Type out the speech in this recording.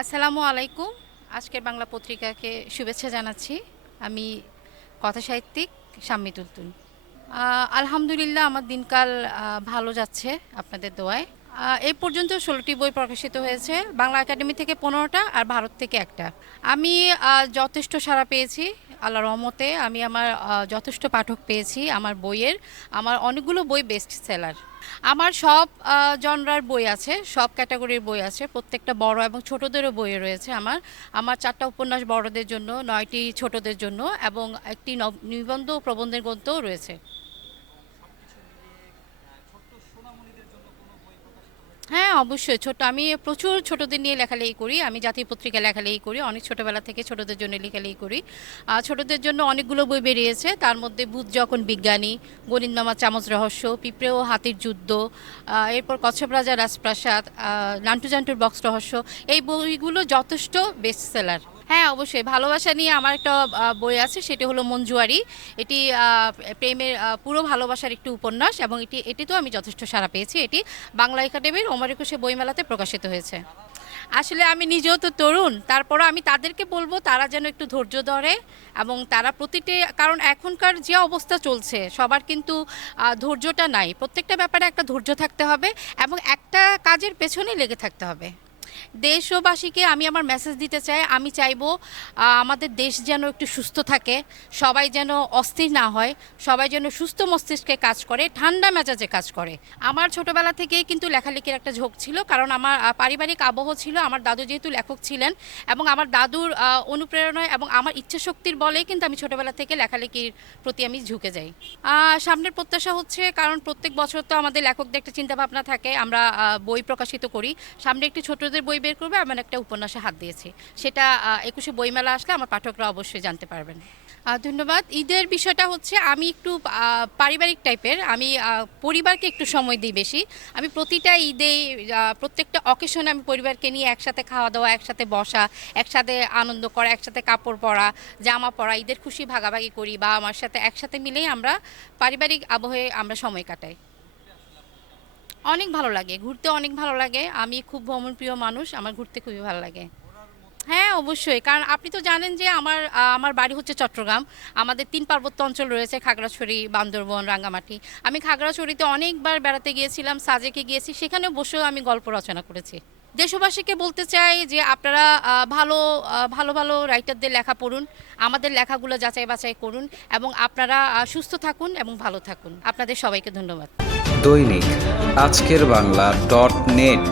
আসসালামু আলাইকুম। আজকের বাংলা পত্রিকাকে শুভেচ্ছা জানাচ্ছি। আমি কথাসাহিত্যিক সাহিত্যিক শাম্মী তুলতুন আলহামদুলিল্লাহ আমার দিনকাল ভালো যাচ্ছে আপনাদের দোয়ায়। এই পর্যন্ত ষোলোটি বই প্রকাশিত হয়েছে, বাংলা একাডেমি থেকে পনেরোটা আর ভারত থেকে একটা। আমি যথেষ্ট সাড়া পেয়েছি। আল্লাহ রহমতে আমি আমার যথেষ্ট পাঠক পেয়েছি আমার বইয়ের। আমার অনেকগুলো বই বেস্ট সেলার আমার সব জনরার বই আছে, সব ক্যাটাগরির বই আছে। প্রত্যেকটা বড় এবং ছোটদেরও বই রয়েছে আমার। আমার চারটা উপন্যাস বড়দের জন্য, নয়টি ছোটদের জন্য এবং একটি নব- নিবন্ধ প্রবন্ধের গ্রন্থও রয়েছে। অবশ্যই ছোট, আমি প্রচুর ছোটদের নিয়ে লেখালেখি করি, আমি জাতীয় পত্রিকা লেখালেখি করি, অনেক ছোটবেলা থেকে ছোটদের জন্য লেখালেখি করি। আর ছোটদের জন্য অনেকগুলো বই বেরিয়েছে, তার মধ্যে ভূত যখন বিজ্ঞানী গণিত মামা চামচ রহস্য, পিঁপড়ে ও হাতির যুদ্ধ এরপর কচ্ছপ রাজা রাজপ্রাসাদ নান্টু জান্টুর বক্স রহস্য, এই বইগুলো যথেষ্ট বেস্ট সেলার হ্যাঁ অবশ্যই। ভালোবাসা নিয়ে আমার একটা বই আছে, সেটি হলো মঞ্জুয়ারি। এটি প্রেমের পুরো ভালোবাসার একটি উপন্যাস এবং এটি, এটিতেও আমি যথেষ্ট সাড়া পেয়েছি। এটি বাংলা একাডেমির ওমর একুশে বইমেলাতে প্রকাশিত হয়েছে। আসলে আমি নিজেও তো তরুণ, তারপরও আমি তাদেরকে বলব, তারা যেন একটু ধৈর্য ধরে এবং তারা প্রতিটি, কারণ এখনকার যে অবস্থা চলছে, সবার কিন্তু ধৈর্যটা নাই। প্রত্যেকটা ব্যাপারে একটা ধৈর্য থাকতে হবে এবং একটা কাজের পেছনে লেগে থাকতে হবে। দেশবাসীকে আমি আমার মেসেজ দিতে চাই। আমি চাইব আমাদের দেশ যেন একটু সুস্থ থাকে, সবাই যেন অস্থির না হয়, সবাই যেন সুস্থ মস্তিষ্কে কাজ করে, ঠান্ডা মেজাজে কাজ করে। আমার ছোটবেলা থেকেই কিন্তু লেখালেখির একটা ঝোঁক ছিল, কারণ আমার পারিবারিক আবহ ছিল, আমার দাদু যেহেতু লেখক ছিলেন এবং আমার দাদুর অনুপ্রেরণায় এবং আমার ইচ্ছা শক্তির বলেই কিন্তু আমি ছোটবেলা থেকে লেখালেখির প্রতি আমি ঝুঁকে যাই। সামনের প্রত্যাশা হচ্ছে, কারণ প্রত্যেক বছর তো আমাদের লেখকদের একটা চিন্তা ভাবনা থাকে, আমরা বই প্রকাশিত করি। সামনে একটি ছোটদের বই বের করবে, আমার একটা উপন্যাসে হাত দিয়েছি। সেটা একুশে বইমেলা আসলে আমার পাঠকরা অবশ্যই জানতে পারবেন। ধন্যবাদ। ঈদের বিষয়টা হচ্ছে, আমি একটু পারিবারিক টাইপের, আমি পরিবারকে একটু সময় দিই বেশি। আমি প্রতিটা ঈদে প্রত্যেকটা অকেশনে আমি পরিবারকে নিয়ে একসাথে খাওয়া দাওয়া, একসাথে বসা, একসাথে আনন্দ করা, একসাথে কাপড় পরা, জামা পরা, ঈদের খুশি ভাগাভাগি করি বা আমার সাথে, একসাথে মিলেই আমরা পারিবারিক আবহে আমরা সময় কাটাই। অনেক ভালো লাগে, ঘুরতে অনেক ভালো লাগে। আমি খুব ভ্রমণপ্রিয় মানুষ, আমার ঘুরতে খুবই ভালো লাগে। অবশ্যই। কারণ আপনি তো জানেন যে আমার আমার বাড়ি হচ্ছে চট্টগ্রাম। আমাদের তিন পার্বত্য অঞ্চল রয়েছে, খাগড়াছড়ি, বান্দরবন, রাঙ্গামাটি। আমি খাগড়াছড়িতে অনেকবার বেড়াতে গিয়েছিলাম, সাজেকে গিয়েছি, সেখানেও বসেও আমি গল্প রচনা করেছি। দেশবাসীকে বলতে চাই যে আপনারা ভালো ভালো ভালো রাইটারদের লেখা পড়ুন, আমাদের লেখাগুলো যাচাই বাছাই করুন এবং আপনারা সুস্থ থাকুন এবং ভালো থাকুন। আপনাদের সবাইকে ধন্যবাদ। দৈনিক আজকের বাংলা ডট নেট।